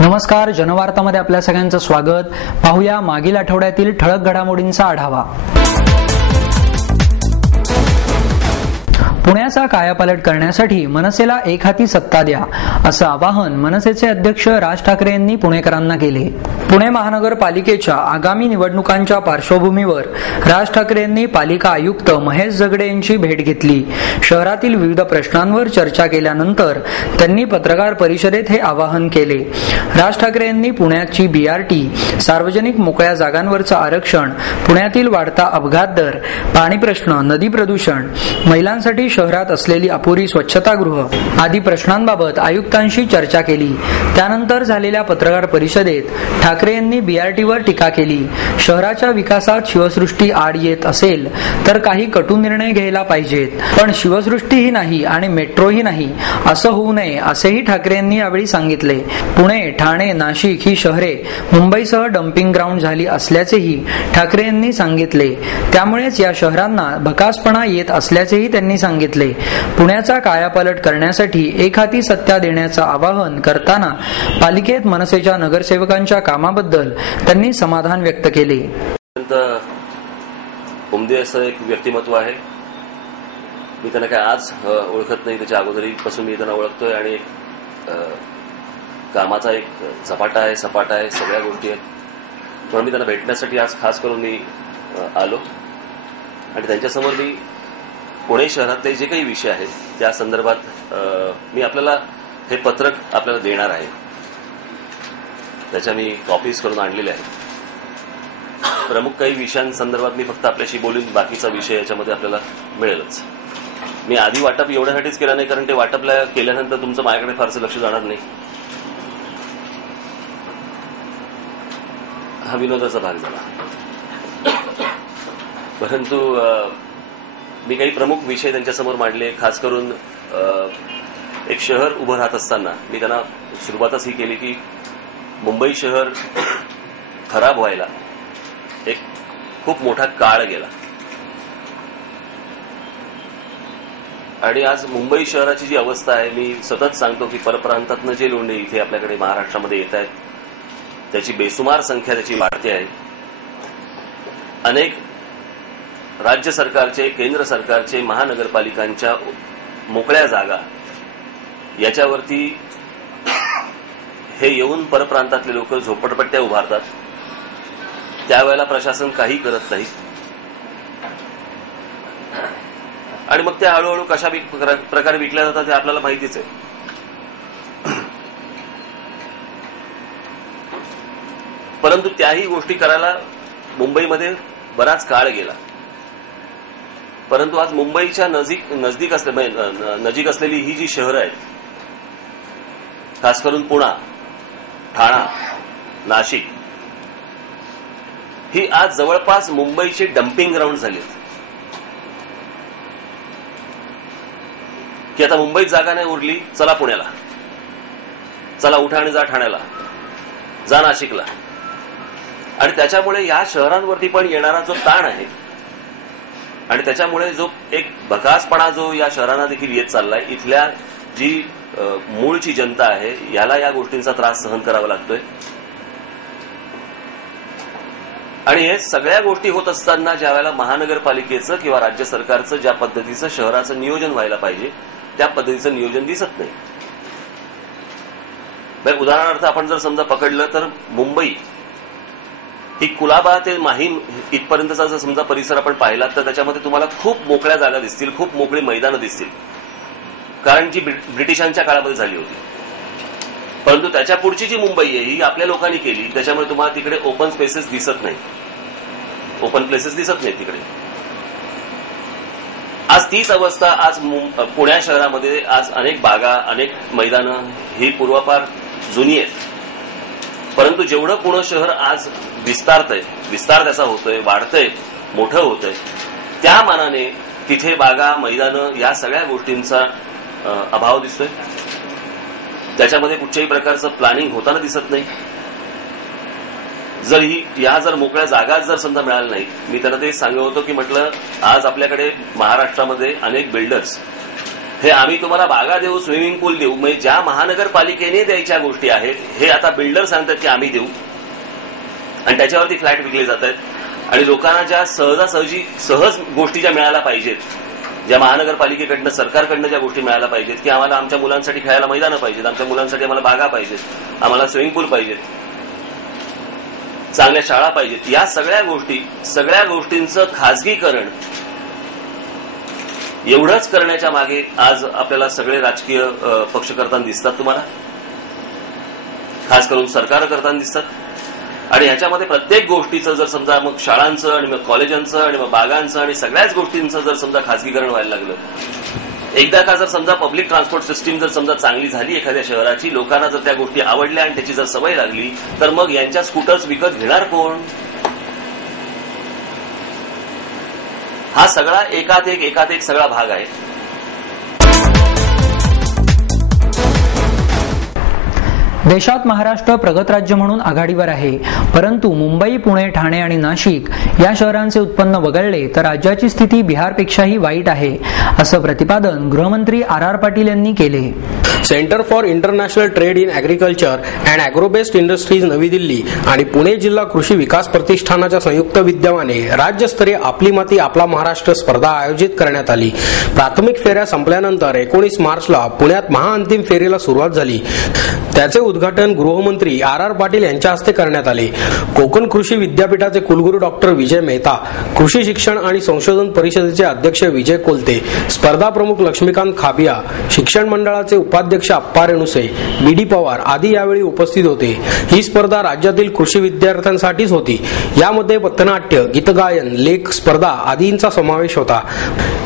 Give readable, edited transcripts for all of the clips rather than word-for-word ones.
नमस्कार, जनवार्तामध्ये आपल्या सगळ्यांचं स्वागत। पाहूया मागील आठवड्यातील ठळक घडामोडींचा आढावा। पुण्याचा कायापालट करण्यासाठी मनसेला एक हाती सत्ता द्या, असं आवाहन मनसेचे अध्यक्ष राज ठाकरे यांनी पुणेकरांना केले। पुणे महानगरपालिकेच्या आगामी निवडणुकांच्या पार्श्वभूमीवर राज ठाकरे यांनी पालिका आयुक्त महेश जगडे यांची भेट घेतली। शहरातील विविध प्रश्नांवर चर्चा केल्यानंतर त्यांनी पत्रकार परिषदेत हे आवाहन केले। राज ठाकरे यांनी पुण्याची बीआरटी, सार्वजनिक मोकळ्या जागांवरचं आरक्षण, पुण्यातील वाढता अपघात दर, पाणी प्रश्न, नदी प्रदूषण, महिलांसाठी शहरात असलेली अपुरी स्वच्छतागृह आदी प्रश्नांबाबत आयुक्तांशी चर्चा केली। त्यानंतर झालेल्या पत्रकार परिषदेत ठाकरे यांनी बीआरटीवर टीका केली। शहराच्या विकासात शिवसृष्टी आड येत असेल तर काही कटू निर्णय घ्यायला पाहिजेत, पण शिवसृष्टीही नाही आणि मेट्रोही नाही असं होऊ नये, असेही ठाकरे यांनी यावेळी सांगितले। पुणे, ठाणे, नाशिक ही शहरे मुंबईसह डम्पिंग ग्राउंड झाली असल्याचेही ठाकरे यांनी सांगितले। त्यामुळेच या शहरांना भकासपणा येत असल्याचेही त्यांनी सांगितले। पुण्याचा कायापालट करण्यासाठी एक हाती सत्ता देण्याचं आवाहन करताना पालिकेत मनसेच्या नगरसेवकांच्या कामाबद्दल त्यांनी समाधान व्यक्त केले। उमदे असं एक व्यक्तिमत्व आहे। मी त्यांना काय आज ओळखत नाही, त्याच्या अगोदरीपासून मी त्यांना ओळखतोय आणि कामाचा एक सपाटा आहे, सगळ्या गोष्टी आहेत। म्हणून मी त्यांना भेटण्यासाठी आज खास करून मी आलो आणि त्यांच्यासमोर मी पुणे शहरातले जे काही विषय आहेत त्या संदर्भात मी आपल्याला हे पत्रक आपल्याला देणार आहे। त्याच्या मी कॉपीज करून आणलेल्या आहेत। प्रमुख काही विषयांसंदर्भात मी फक्त आपल्याशी बोलून बाकीचा विषय याच्यामध्ये आपल्याला मिळेलच। मी आधी वाटप एवढ्यासाठीच केलं नाही, कारण ते वाटपला केल्यानंतर तुमचं माझ्याकडे फारसं लक्ष जाणार नाही, हा विनोदाचा भाग झाला। परंतु मी काही प्रमुख विषय त्यांच्यासमोर मांडले। खास करून एक शहर उभं राहत असताना मी त्यांना सुरुवातच ही केली की मुंबई शहर खराब व्हायला एक खूप मोठा काळ गेला आणि आज मुंबई शहराची जी अवस्था आहे, मी सतत सांगतो की परप्रांतातनं जे लोंढे इथे आपल्याकडे महाराष्ट्रामध्ये येत आहेत त्याची बेसुमार संख्या त्याची वाढते आहे। अनेक राज्य सरकारचे, केंद्र सरकारचे, महानगरपालिकांच्या मोकळ्या जागा याच्यावरती हे येऊन परप्रांतातले लोक झोपडपट्ट्या उभारतात, त्यावेळेला प्रशासन काही करत नाही आणि मग त्या हळूहळू कशा प्रकारे विकल्या जातात हे आपल्याला माहितीच आहे। परंतु त्याही गोष्टी करायला मुंबईमध्ये बराच काळ गेला। परंतु आज मुंबईच्या नजीक असलेली ही जी शहरं आहेत, खास करून पुणा, ठाणा, नाशिक, ही आज जवळपास मुंबईची डम्पिंग ग्राउंड झाली की आता मुंबईत जागा नाही उरली, चला पुण्याला, चला उठा आणि जा ठाण्याला, जा नाशिकला। आणि त्याच्यामुळे या शहरांवरती पण येणारा जो ताण आहे आणि त्याच्यामुळे जो एक भकासपणा जो या शहरांना देखील येत चाललाय, इथल्या जी मूळची जनता आहे याला या गोष्टींचा त्रास सहन करावा लागतोय। आणि हे सगळ्या गोष्टी होत असताना ज्या वेळेला महानगरपालिकेचं किंवा राज्य सरकारचं ज्या पद्धतीचं शहराचं नियोजन व्हायला पाहिजे त्या पद्धतीचं नियोजन दिसत नाही। उदाहरणार्थ आपण जर समजा पकडलं तर मुंबई ही कुलाबा ते माहीम इथपर्यंतचा जर समजा परिसर आपण पाहिला तर त्याच्यामध्ये तुम्हाला खूप मोकळ्या जागा दिसतील, खूप मोकळी मैदानं दिसतील, कारण जी ब्रिटिशांच्या काळामध्ये झाली होती। परंतु त्याच्या पुढची जी मुंबई आहे ही आपल्या लोकांनी केली, त्याच्यामुळे तुम्हाला तिकडे ओपन स्पेसेस दिसत नाही, ओपन प्लेसेस दिसत नाही तिकडे। आज तीच अवस्था आज पुण्या शहरामध्ये आज अनेक बागा, अनेक मैदानं ही पूर्वापार जुनी आहेत। परंतु जेवढं पुणे शहर आज विस्तार त्याचा होतोय, वाढतंय, मोठं होतंय, त्या मानाने तिथे बागा, मैदानं या सगळ्या गोष्टींचा अभाव दिसतोय। त्याच्यामध्ये कुठच्याही प्रकारचं प्लॅनिंग होताना दिसत नाही। जर मोकळ्या जागा जर समजा मिळाल्या नाही, मी त्यांना ते सांगत होतो की म्हटलं आज आपल्याकडे महाराष्ट्रामध्ये अनेक बिल्डर्स हे आम्ही तुम्हाला बागा देऊ, स्विमिंग पूल देऊ, म्हणजे ज्या महानगरपालिकेने द्यायच्या गोष्टी आहेत हे आता बिल्डर सांगतात की आम्ही देऊ आणि त्याच्यावरती फ्लॅट विकले जात आहेत आणि लोकांना ज्या सहजासहजी सहज गोष्टी ज्या मिळायला पाहिजेत, ज्या महानगरपालिकेकडनं सरकारकडनं ज्या गोष्टी मिळायला पाहिजेत की आम्हाला आमच्या मुलांसाठी खेळायला मैदानं पाहिजेत, आमच्या मुलांसाठी आम्हाला बागा पाहिजेत, आम्हाला स्विमिंग पूल पाहिजेत, चांगल्या शाळा पाहिजेत, या सगळ्या गोष्टींचं खाजगीकरण एवढंच करण्याच्या मागे आज आपल्याला सगळे राजकीय पक्ष करताना दिसतात तुम्हाला, खास करून सरकार करताना दिसतात. आणि ह्याच्यामध्ये प्रत्येक गोष्टीचं जर समजा मग शाळांचं आणि मग कॉलेजांचं आणि मग बागांचं आणि सगळ्याच गोष्टींचं जर समजा खाजगीकरण व्हायला लागलं, एकदा का जर समजा पब्लिक ट्रान्सपोर्ट सिस्टीम जर समजा चांगली झाली एखाद्या शहराची, लोकांना जर त्या गोष्टी आवडल्या आणि त्याची जर सवय लागली, तर मग यांच्या स्कूटर्स विकत घेणार कोण? हा सगळा एकात एक सगळा भाग आहे. देशात महाराष्ट्र प्रगत राज्य म्हणून आघाडीवर आहे, परंतु मुंबई, पुणे, ठाणे आणि नाशिक या शहरांचे उत्पन्न वगळले तर राज्याची स्थिती बिहारपेक्षाही वाईट आहे, असं प्रतिपादन गृहमंत्री आर पाटील यांनी केले. Centre for International Trade in Agriculture and Agrobased Industries नवी दिल्ली आणि पुणे जिल्हा कृषी विकास प्रतिष्ठानाच्या संयुक्त विद्यमाने राज्यस्तरीय आपली माती आपला महाराष्ट्र स्पर्धा आयोजित करण्यात आली. प्राथमिक फेऱ्या संपल्यानंतर 19 मार्चला पुण्यात महाअंतिम फेरीला सुरुवात झाली. त्याचे उद्घाटन गृहमंत्री आर पाटील यांच्या हस्ते करण्यात आले. कोकण कृषी विद्यापीठाचे कुलगुरू डॉक्टर विजय मेहता, कृषी शिक्षण आणि संशोधन परिषदेचे अध्यक्ष विजय कोलते, स्पर्धा प्रमुख लक्ष्मीकांत खाबिया, शिक्षण मंडळाचे उपाध्यक्ष अप्पा रेणुसे, बीडी पवार आदी यावेळी उपस्थित होते. ही स्पर्धा राज्यातील कृषी विद्यार्थ्यांसाठीच होती. यामध्ये पथनाट्य, गीतगायन, लेख स्पर्धा आदींचा समावेश होता.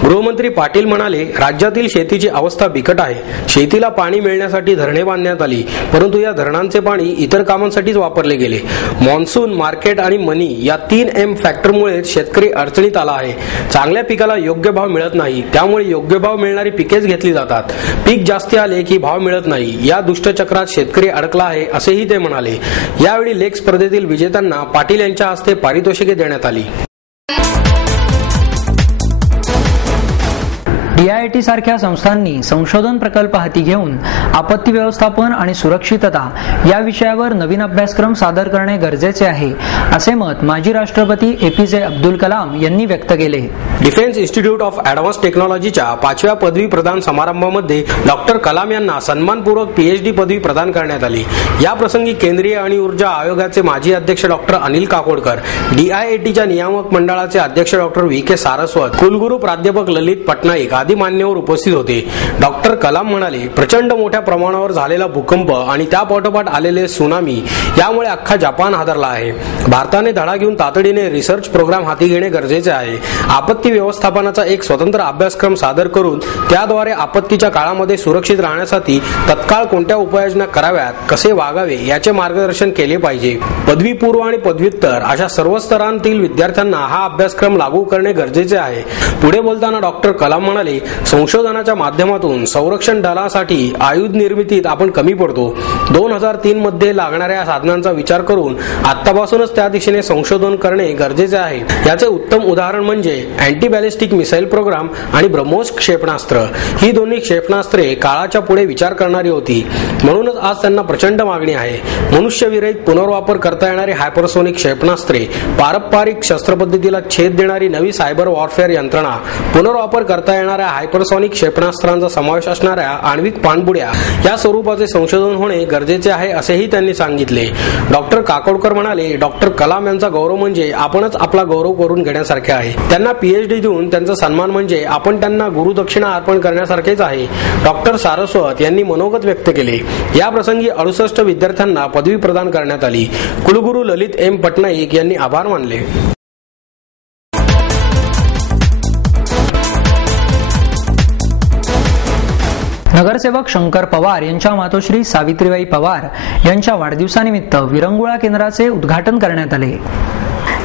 गृहमंत्री पाटील म्हणाले, राज्यातील शेतीची अवस्था बिकट आहे. शेतीला पाणी मिळण्यासाठी धरणे बांधण्यात आली, परंतु या धरणांचे पाणी इतर कामांसाठीच वापरले गेले. मॉन्सून, मार्केट आणि मनी या 3M फॅक्टरमुळे शेतकरी अडचणीत आला आहे. चांगल्या पिकाला योग्य भाव मिळत नाही, त्यामुळे योग्य भाव मिळणारी पिकेच घेतली जातात. पीक जास्ती आले की भाव मिळत नाही, या दुष्टचक्रात शेतकरी अडकला आहे, असेही ते म्हणाले. यावेळी लेख स्पर्धेतील विजेत्यांना पाटील यांच्या हस्ते पारितोषिके देण्यात आली. DIIT सारख्या संस्थांनी संशोधन प्रकल्प हाती घेऊन आपत्ती व्यवस्थापन आणि सुरक्षितता या विषयावर नवीन अभ्यासक्रम सादर करणे गरजेचे आहे, असे मत माजी राष्ट्रपती APJ अब्दुल कलाम यांनी व्यक्त केले. डिफेन्स इन्स्टिट्यूट ऑफ ॲडव्हान्स टेक्नॉलॉजीच्या 5व्या पदवी प्रदान समारंभामध्ये डॉक्टर कलाम यांना सन्मानपूर्वक PhD पदवी प्रदान करण्यात आली. या प्रसंगी केंद्रीय आणि ऊर्जा आयोगाचे माजी अध्यक्ष डॉक्टर अनिल काकोडकर, DIITच्या नियामक मंडळाचे अध्यक्ष डॉक्टर VK सारस्वत, कुलगुरू प्राध्यापक ललित पटनाईक आदी मान्यवर उपस्थित होते. डॉक्टर कलाम म्हणाले, प्रचंड मोठ्या प्रमाणावर झालेला भूकंप आणि त्यापाठोपाठ आलेले सुनामी यामुळे अख्खा जपान हादरला आहे. भारताने धडा घेऊन तातडीने रिसर्च प्रोग्राम हाती घेणे गरजेचे आहे. आपत्ती व्यवस्थापनाचा एक स्वतंत्र अभ्यासक्रम सादर करून त्याद्वारे आपत्तीच्या काळामध्ये सुरक्षित राहण्यासाठी तत्काळ कोणत्या उपाययोजना कराव्यात, कसे वागावे याचे मार्गदर्शन केले पाहिजे. पदवीपूर्व आणि पदव्युत्तर अशा सर्व स्तरांतील विद्यार्थ्यांना हा अभ्यासक्रम लागू करणे गरजेचे आहे. पुढे बोलताना डॉक्टर कलाम म्हणाले, संशोधनाच्या माध्यमातून संरक्षण दलासाठी आयुध निर्मितीत आपण कमी पडतो. 2003 मध्ये लागणाऱ्या साधनांचा विचार करून आतापासूनच त्या दिशेने संशोधन करणे गरजेचे आहे. याचे उत्तम उदाहरण म्हणजे अँटी बॅलिस्टिक मिसाईल प्रोग्राम आणि ब्रह्मोस क्षेपणास्त्र. ही दोन्ही क्षेपणास्त्रे काळाच्या पुढे विचार करणारी होती, म्हणूनच आज त्यांना प्रचंड मागणी आहे. मनुष्यविरहित पुनर्वापर करता येणारी हायपरसोनिक क्षेपणास्त्रे, पारंपरिक शस्त्रपद्धतीला छेद देणारी नवी सायबर वॉरफेअर यंत्रणा, पुनर्वापर करता येणाऱ्या हायपरसॉनिक क्षेपणास्त्रांचा समावेश असणाऱ्या आण्विक पाणबुड्या या स्वरूपाचे संशोधन होणे गरजेचे आहे, असेही त्यांनी सांगितले. डॉक्टर काकोडकर म्हणाले, डॉक्टर कलाम यांचा गौरव म्हणजे आपणच आपला गौरव करून घेण्यासारखे आहे. त्यांना PhD देऊन त्यांचा सन्मान म्हणजे आपण त्यांना गुरुदक्षिणा अर्पण करण्यासारखेच आहे. डॉक्टर सारस्वत यांनी मनोगत व्यक्त केले. या प्रसंगी 68 विद्यार्थ्यांना पदवी प्रदान करण्यात आली. कुलगुरू ललित M पटनाईक यांनी आभार मानले. नगरसेवक शंकर पवार यांच्या मातोश्री सावित्रीबाई पवार यांच्या वाढदिवसानिमित्त विरंगुळा केंद्राचे उद्घाटन करण्यात आले.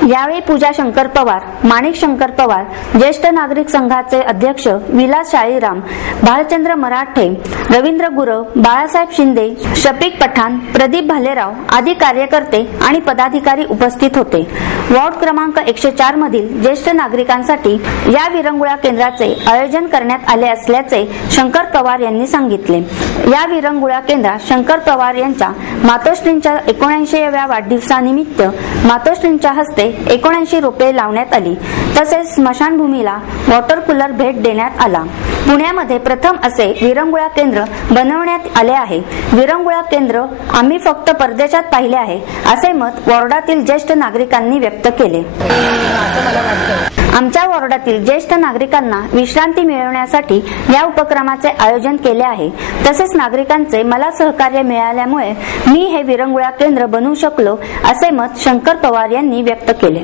यावेळी पूजा शंकर पवार, माणिक शंकर पवार, ज्येष्ठ नागरिक संघाचे अध्यक्ष विलास शाळीराम, भालचंद्र मराठे, रवींद्र गुरव, बाळासाहेब शिंदे, शफिक पठाण, प्रदीप भालेराव आदी कार्यकर्ते आणि पदाधिकारी उपस्थित होते। वॉर्ड क्रमांक 104 मधील ज्येष्ठ नागरिकांसाठी या विरंगुळा केंद्राचे आयोजन करण्यात आले असल्याचे शंकर पवार यांनी सांगितले। या विरंगुळा केंद्रात शंकर पवार यांच्या मातोश्रींच्या 79व्या वाढदिवसानिमित्त मातोश्रींच्या हस्ते 79 रोपे लावण्यात आली, तसेच स्मशानभूमीला वॉटर कूलर भेट देण्यात आला। पुण्यामध्ये प्रथम असे विरंगुळा केंद्र बनवण्यात आले आहे। विरंगुळा केंद्र आम्ही फक्त परदेशात पाहिले आहे, असे मत वॉर्डातील ज्येष्ठ नागरिकांनी व्यक्त केले। आमच्या वॉर्डातील ज्येष्ठ नागरिकांना विश्रांती मिळवण्यासाठी या उपक्रमाचे आयोजन केले आहे। तसेच नागरिकांचे मला सहकार्य मिळाल्यामुळे मी हे विरंगुळा केंद्र बनवू शकलो, असे मत शंकर पवार यांनी व्यक्त केले।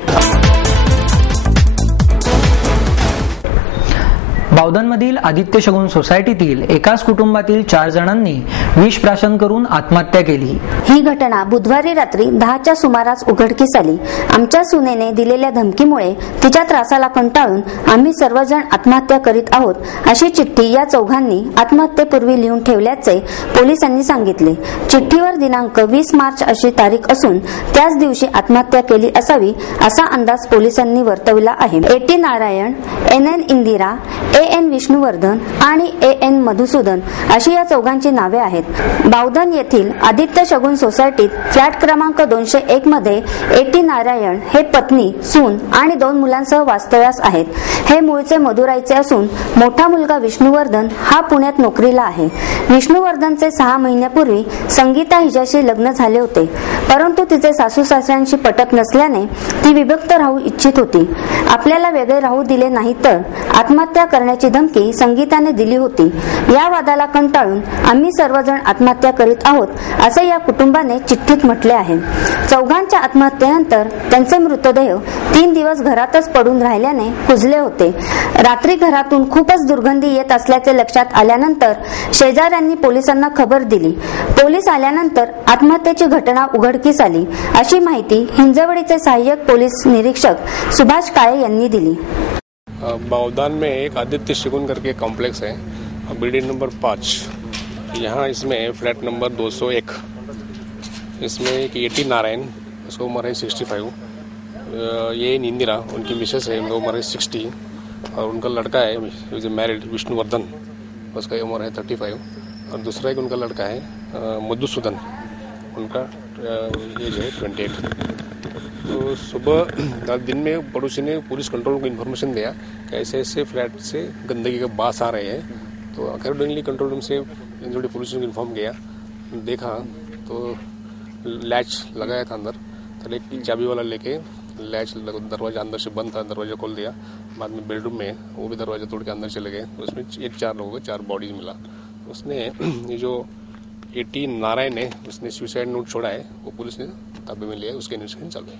बावधनमधील आदित्य शगुन सोसायटीतील एकाच कुटुंबातील 4 जणांनी विष प्राशन करून आत्महत्या केली। ही घटना बुधवारी रात्री 10च्या सुमारास उघडकीस आली। आमच्या सुनेने दिलेल्या धमकीमुळे तिच्या त्रासाला कंटाळून आम्ही सर्वजण आत्महत्या करीत आहोत, अशी चिठ्ठी या चौघांनी आत्महत्येपूर्वी लिहून ठेवल्याचे पोलिसांनी सांगितले। चिठ्ठीवर दिनांक 20 मार्च अशी तारीख असून त्याच दिवशी आत्महत्या केली असावी, असा अंदाज पोलिसांनी वर्तवला आहे। Eighty Narayan, NN Indira, AN Vishnuvardhana आणि AN मधुसूदन अशी या चौघांची नावे आहेत। बावधन येथील आदित्य शगुन सोसायटीत फ्लॅट क्रमांक 201 मध्ये एटी नारायण हे पत्नी, सून आणि 2 मुलांसह वास्तव्यास आहेत। हे मूळचे मदुराईचे असून मोठा मुलगा विष्णुवर्धन हा पुण्यात नोकरीला आहे। विष्णुवर्धनचे 6 महिन्यापूर्वी संगीता हिच्याशी लग्न झाले होते, परंतु तिचे सासू सासऱ्यांशी पटत नसल्याने ती विभक्त राहू इच्छित होती। आपल्याला वेगळे राहू दिले नाही तर आत्महत्या करण्याची धमकी संगीताने दिली होती। या वादाला कंटाळून आम्ही सर्वजण आत्महत्या करीत आहोत, असे या कुटुंबाने चिठ्ठीत म्हटले आहे। चौघांच्या आत्महत्येनंतर त्यांचे मृतदेह 3 दिवस घरातच पडून राहिल्याने कुजले होते। रात्री घरातून खूपच दुर्गंधी येत असल्याचे लक्षात आल्यानंतर शेजाऱ्यांनी पोलिसांना खबर दिली। पोलीस आल्यानंतर आत्महत्येची घटना उघडकीस आली, अशी माहिती हिंजवडीचे सहाय्यक पोलीस निरीक्षक सुभाष काळे यांनी दिली। बावधान में एक आदित्य शगुन करके कॉम्प्लेक्स है, बिल्डिंग नंबर 5। यहाँ इसमें फ्लैट नंबर 201, इसमें एक एटी नारायण, उसका उम्र है 65, ये इंदिरा उनकी मिसेस है, उनका उम्र है 60, और उनका लड़का है इज मैरिड विष्णुवर्धन, उसका उम्र है 35, और दूसरा एक उनका लड़का है मधुसूदन, उनका एज है 28। तो सुबह दिन में पड़ोसी ने पुलिस कंट्रोल को इन्फॉर्मेशन दिया कि ऐसे ऐसे फ्लैट से गंदगी के बास आ रहे हैं। तो अकॉर्डिंगली कंट्रोल रूम से इंजोड़ी पुलिस को इन्फॉर्म किया, देखा तो लैच लगाया था अंदर, तो एक चाबी वाला लेके लैच दरवाजा अंदर से बंद था, दरवाजा खोल दिया। बाद में बेडरूम में वो भी दरवाजा तोड़ के अंदर चले गए, उसमें 4 लोगों को 4 बॉडीज मिला। उसने ये जो एटी नारायण है, उसने सुसाइड नोट छोड़ा है, वो पुलिस ने ताबे में लिया, उसके इन्वेस्टिगेशन चालू है।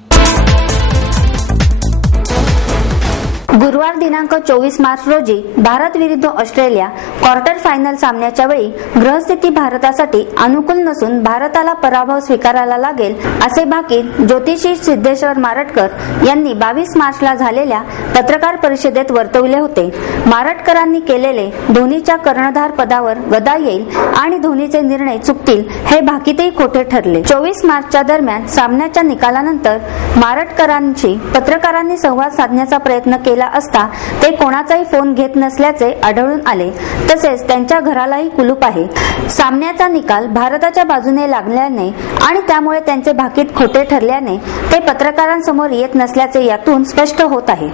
गुरुवार दिनांक 24 मार्च रोजी भारत विरुद्ध ऑस्ट्रेलिया क्वार्टर फायनल सामन्याच्या वेळी ग्रहस्थिती भारतासाठी अनुकूल नसून भारताला पराभव स्वीकारायला लागेल, असे भाकीत ज्योतिषी सिद्धेश्वर मारटकर यांनी 22 मार्चला झालेल्या पत्रकार परिषदेत वर्तवले होते। मारटकरांनी केलेले धोनीच्या कर्णधार पदावर गदा येईल आणि धोनीचे निर्णय चुकतील हे भाकीतही खोटे ठरले। 24 मार्चच्या दरम्यान सामन्याच्या निकालानंतर मारटकरांशी पत्रकारांनी संवाद साधण्याचा प्रयत्न केला असता ते कोणाचाही फोन घेत नसल्याचे आढळून आले, तसेच त्यांच्या घरालाही कुलूप आहे। सामन्याचा निकाल भारताच्या बाजूने लागल्याने आणि त्यामुळे त्यांचे भाकीत खोटे ठरल्याने ते पत्रकारांसमोर येत नसल्याचे यातून स्पष्ट होत आहे।